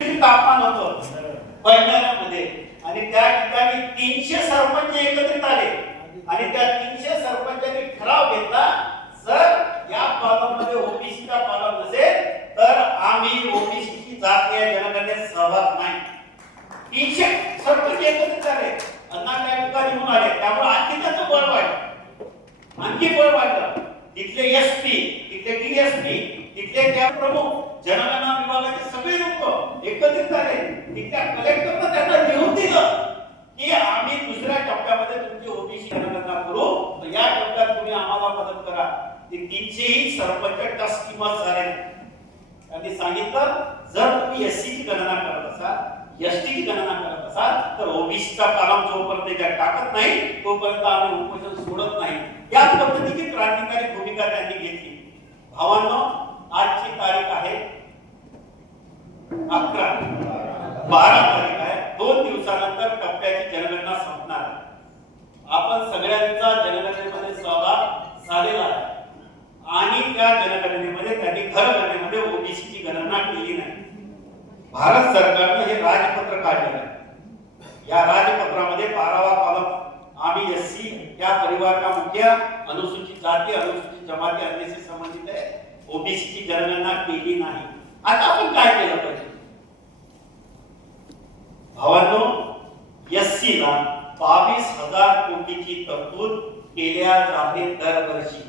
तापमान होतं पैठण्यामध्ये आणि त्या ठिकाणी 300 सरपंच एकत्रित आले आणि त्या 300 सरपंचांनी ठराव घेतला, जर या कॉलममध्ये ओबीसीचा कॉलम नसेल तर आम्ही ओबीसीची जात या जनगणनेत सहभाग नाही. 300 सरपंच एकत्रित आले, अन्ना त्या ठिकाणी म्हणून आले, त्यामुळे आणखी त्याचं बळ वाढलं, आणखी बळ वाढलं. तिथले एसपी, तिथले डीएसपी, तिथले त्या प्रमुख जनगणना विभागाचे सगळे लोक एकत्रित झाले. तिथल्या कलेक्टरने त्यांना लिहून दिलं की आम्ही दुसऱ्या टप्प्यामध्ये तुमची ओबीसी जनगणना करू, या टप्प्यात तुम्ही आम्हाला मदत करा. ते 300 ही सरपंच टस्कीमत झाले. त्यांनी सांगितलं, जर तुम्ही एससी ची गणना करत असाल, एसटी ची गणना करत असाल तर ओबीसीचा कॉलम जोपर्यंत त्या टाकत नाही तोपर्यंत आम्ही उपोषण सोडत नाही. या पद्धतीची क्रांतिकारी भूमिका त्यांनी घेतली. भावांनो, आजची तारीख आहे 12 तारीख आहे. 2 दिवसानंतर टप्प्याची जनगणना संपणार. आपण सगळ्यांचा जनगणनेमध्ये सहभाग झालेला आहे आणि त्या जनगणनेमध्ये त्यांनी घरगणनेमध्ये ओबीसीची गणना केली नाही. भारत सरकारने हे राजपत्र काढलेलं आहे. या राजपत्रामध्ये 12वा कॉलम आम्ही एससी या परिवार का मुखिया, अनुसूचित जाती, अनुसूचित जमाती अन्य से संबंधित है, ओबीसी की जनगणना केली नाही. आता आपण काय केलं पाहिजे? भावांनो, एससी ला 22,000 कोटीची तरतूद केल्या जाते दरवर्षी.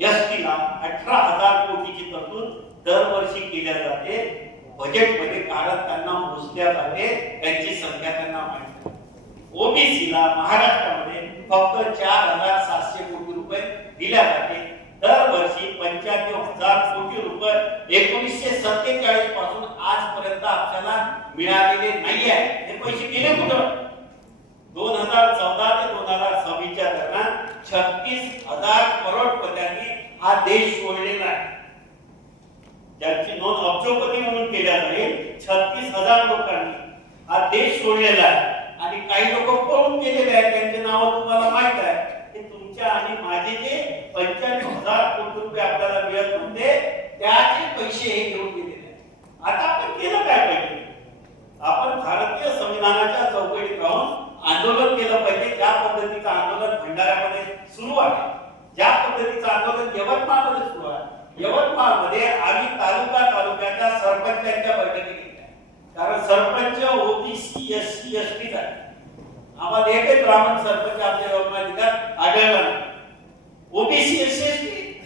एसटी ला 18,000 कोटीची तरतूद दरवर्षी केल्या जाते बजेट मध्ये, कारण त्यांना मोजल्या जाते, त्यांची संख्या त्यांना माहिती आहे. ओबीसी ला महाराष्ट्रामध्ये फक्त 4,700 कोटी रुपये दिल्या जाते दरवर्षी. 95,000 कोटी रुपये 1947 पासून आजपर्यंत आपल्याला मिळालेले नाही आहे. हे पैसे गेले कुठं? 2014 ते 2026 च्या दरम्यान 36,000 करोडपत्यांनी हा देश सोडलेला आहे. ज्यांची नोंद अब्जोपती म्हणून केल्या जाईल, 36,000 लोकांनी हा देश सोडलेला आहे. आणि काही लोक पळून गेलेले आहेत, त्यांचे नाव तुम्हाला माहित आहे. की तुमच्या आणि माझे जे 95,000 कोटी रुपये आपल्याला मिळत होते त्याचे पैसे हे घेऊन गेलेले आहेत. आता आपण केलं काय पाहिजे? आपण भारतीय संविधानाच्या चौकटीत राहून आंदोलन केलं पाहिजे. ज्या पद्धतीचं आंदोलन भंडाऱ्यामध्ये सुरू आहे, ज्या पद्धतीचं आंदोलन यवतमाळमध्ये सुरू आहे, यवतमाळमध्ये आम्ही तालुक्याच्या सरपंचांच्या बैठकी घेतल्या. कारण सरपंच ओबीसी, एससी, एसटी आहे. आम्हाला एकच ब्राह्मण सरपंच आपल्या यवतमाळ जिल्ह्यात आढळला नाही. ओबीसी, एससी, एसटी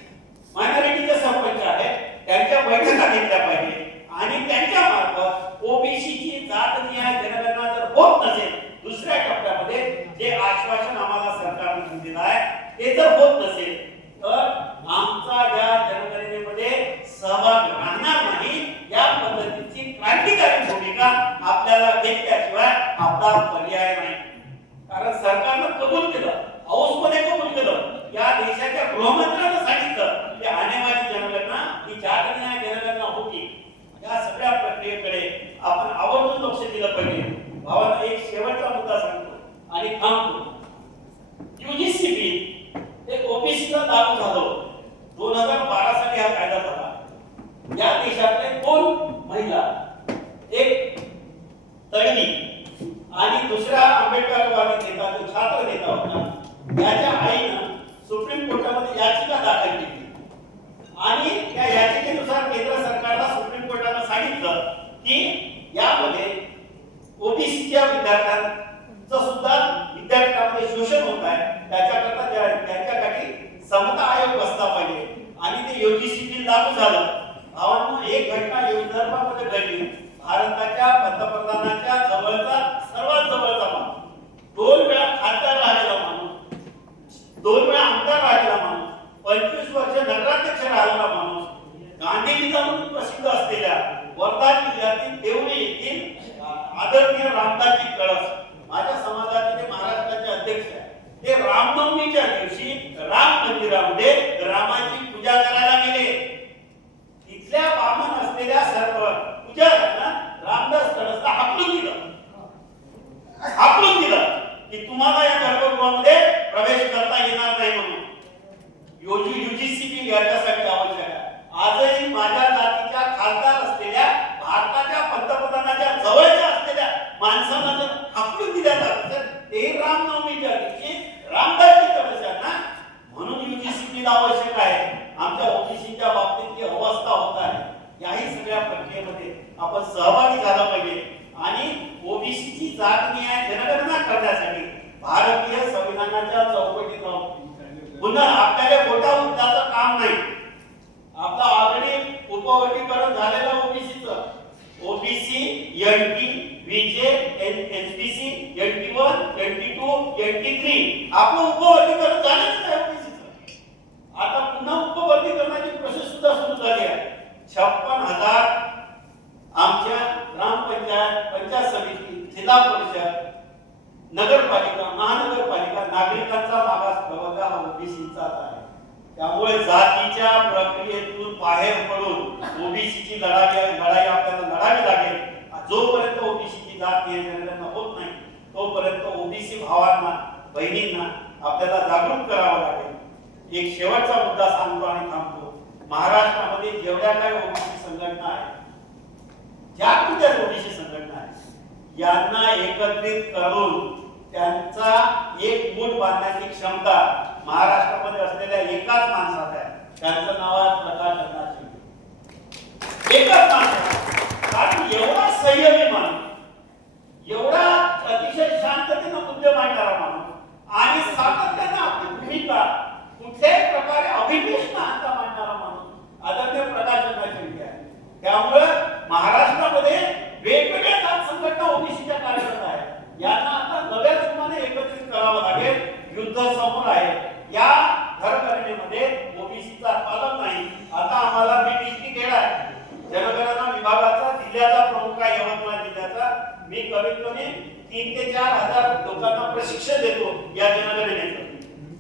मायनॉरिटीचे सरपंच आहे, त्यांच्या बैठका घेतल्या पाहिजे आणि त्यांच्या मार्फत ओबीसीची जातनिहाय जनगणना जर होत नसेल, दुसऱ्या टप्प्यामध्ये जे आश्वासन आम्हाला सरकारने दिलेलं आहे ते जर होत नसेल तर आमचा या जनगणनेमध्ये सहभाग राहणार नाही. या पद्धतीची क्रांतिकारी भूमिका आपल्याला घेतल्याशिवाय आपला पर्याय नाही. कारण सरकारनं कबूल केलं, हाऊसमध्ये कबूल केलं, या देशाच्या गृहमंत्र्यांना सांगितलं की आणेवाली जनगणना ही जातनिहाय जनगणना होती. या सगळ्या प्रक्रियेकडे आपण आवर्जून लक्ष दिलं पाहिजे. भावांना एक शेवटचा मुद्दा सांगतो आणि थांबतो. यूजीसी बिल एक ओबीसीला लागू झालं. 2012 साली हा कायदा झाला. या देशातले 2 महिला, एक तळणी आणि दुसरा आंबेडकरवादी नेता, जो छात्र नेता होता, त्याच्या आईनं सुप्रीम कोर्टामध्ये याचिका दाखल केली आणि त्या याचिकेनुसार केंद्र सरकारला सुप्रीम कोर्टाने सांगितलं की यामध्ये ओबीसीच्या विद्यार्थ्यांचं सुद्धा विद्यापीठामध्ये शोषण होत आहे, त्याच्याकरता त्यांच्यासाठी समता आयोग बसला पाहिजे आणि ते यूजीसी बिल लागू झालं. भावांनो, एक घटना विदर्भामध्ये घडली. भारताच्या पंतप्रधानाच्या जवळचा, सर्वात जवळचा माणूस, 2 वेळा खासदार राहिलेला माणूस, 2 वेळा आमदार राहिलेला माणूस, 25 वर्ष नगराध्यक्ष राहिलेला माणूस, गांधीजीचा म्हणून प्रसिद्ध असलेल्या वर्धा जिल्ह्यातील देवळी येथील आदरणीय रामदासजी कळस, माझ्या समाजाचे ते महाराष्ट्राचे अध्यक्ष आहेत. ते रामनवमीच्या दिवशी राम मंदिरामध्ये रामाची पूजा करायला गेले. तिथल्या बामण असलेल्या सर्व पुजाऱ्यांना रामदास कळसला हाकलून दिलं की तुम्हाला या गर्भगृहामध्ये प्रवेश करता येणार नाही म्हणून. यूजीसी बिल याच्यासाठी आवश्यक आहे. आजही माझ्या जातीच्या खासदार असलेल्या भारताच्या रामनवमीच्या दिवशी रामदासची तपस्या ना, म्हणून यूजीसी बिल आवश्यक आहे. आमच्या ओबीसीच्या बाबतीत जी अवस्था होत आहे, याही सगळ्या प्रक्रियेमध्ये आपण सहभागी झाला पाहिजे आणि ओबीसीची जात न्याय जनगणना करण्यासाठी भारतीय संविधानाच्या चौकटीत राहून पुन्हा आपल्याला गोटा उचलाचं काम नाही. आपला ऑलरेडी उपवर्गीकरण झालेलं ओबीसीचं, ओबीसी, एनटी, व्हीजे, एसबीसी, एनटी1, एनटी2, एनटी3 आपलं उपवर्गीकरण झालेलं आहे ओबीसीचं. आता पुन्हा उपवर्गीकरणाची प्रोसेस सुद्धा सुरू झाली आहे. 56,000 आमच्या ग्रामपंचायत, पंचायत समिती, जिल्हा परिषद, नगरपालिका, महानगरपालिका नागरिकांचा मागास प्रवर्ग हा ओबीसीचा आहे. त्यामुळे जातीच्या प्रक्रियेतून बाहेर पडून ओबीसीची लढाई आपल्याला लढावी लागेल. जोपर्यंत ओबीसीची जात जनगणना होत नाही तोपर्यंत ओबीसी भावांना, बहिणींना आपल्याला जागरूक करावं लागेल. एक शेवटचा मुद्दा सांगतो आणि थांबतो. महाराष्ट्रामध्ये जेवढ्या काही ओबीसी संघटना आहेत, ज्या कुठल्या ओबीसी संघटना आहेत, यांना एकत्रित करून त्यांचा एक मूठ बांधण्याची क्षमता महाराष्ट्रामध्ये असलेल्या एकाच माणसात आहे. त्यांचं नाव आहे प्रकाश अण्णा शिंदे. एकच माणूस, कारण एवढा संयमी माणूस, एवढा अतिशय शांततेने मुद्दे मांडणारा माणूस आणि सातत्याने आपली भूमिका कुठल्याही प्रकारे अभिप्रेत न आणता मांडणारा माणूस आदरणीय प्रकाश अण्णा शिंदे आहे. त्यामुळे महाराष्ट्रामध्ये वेगवेगळ्या जात संघटना ओबीसीच्या कार्यरत आहेत. यांना आता नव्या रूपाने एकत्रित करावं लागेल. युद्ध समोर आहे. या घरकरणीमध्ये ओबीसीचा पालन नाही. आता आम्हाला मी डिस्ट्रिक्ट हेड आहे, जनगणना विभागाचा, जिल्ह्याचा प्रमुख आहे यवतमाळ जिल्ह्याचा. मी कमीत कमी 3 ते 4 हजार लोकांना प्रशिक्षण देतो या जनगणनेचं.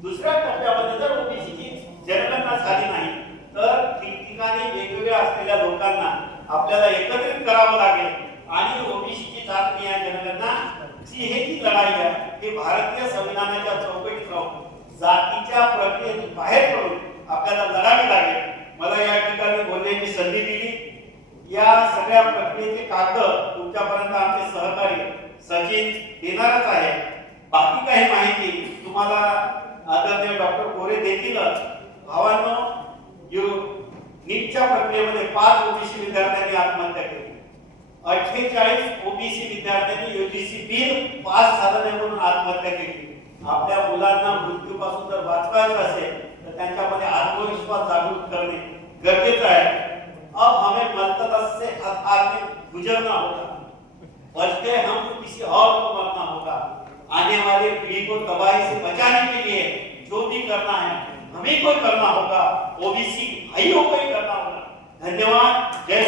दुसऱ्या टप्प्यामध्ये जर ओबीसीची जनगणना झाली नाही तर ठिकठिकाणी वेगवेगळ्या असलेल्या लोकांना आपल्याला एकत्रित करावं लागेल आणि ओबीसीची जात न्याय जनगणना ही लढाई आहे. ही भारतीय संविधानाच्या चौकटीत राहून जातीच्या प्रक्रियेतून बाहेर पडून आपल्याला लढावी लागेल. मला या ठिकाणी बोलण्याची संधी दिली. या सगळ्या प्रक्रियेचे कागद तुमच्यापर्यंत आमचे सहकारी सचिन देणारच आहे. बाकी काही माहिती तुम्हाला आदरणीय डॉक्टर कोरे देतीलच. भावांनो, नीटच्या प्रक्रियेमध्ये 5 ओबीसी विद्यार्थ्यांनी आत्महत्या केली. 48 ओबीसी विद्यार्थ्यांनी यूजीसी बिल पास झालं नाही म्हणून आत्महत्या केली. आपल्या मुलांना मृत्यूपासून जर वाचवायचं असेल तर त्यांच्यामध्ये आत्मविश्वास जागृत करणे गरजेचं आहे. अब हमें मरतबत से हाथ में गुजरना होगा, बल्कि हम किसी और को मरना होगा. आने वाली पीढ़ी को तबाही से बचाने के लिए जो भी करना है हमें को करना होगा, ओबीसी भाइयों को ही करना होगा. धन्यवाद. जय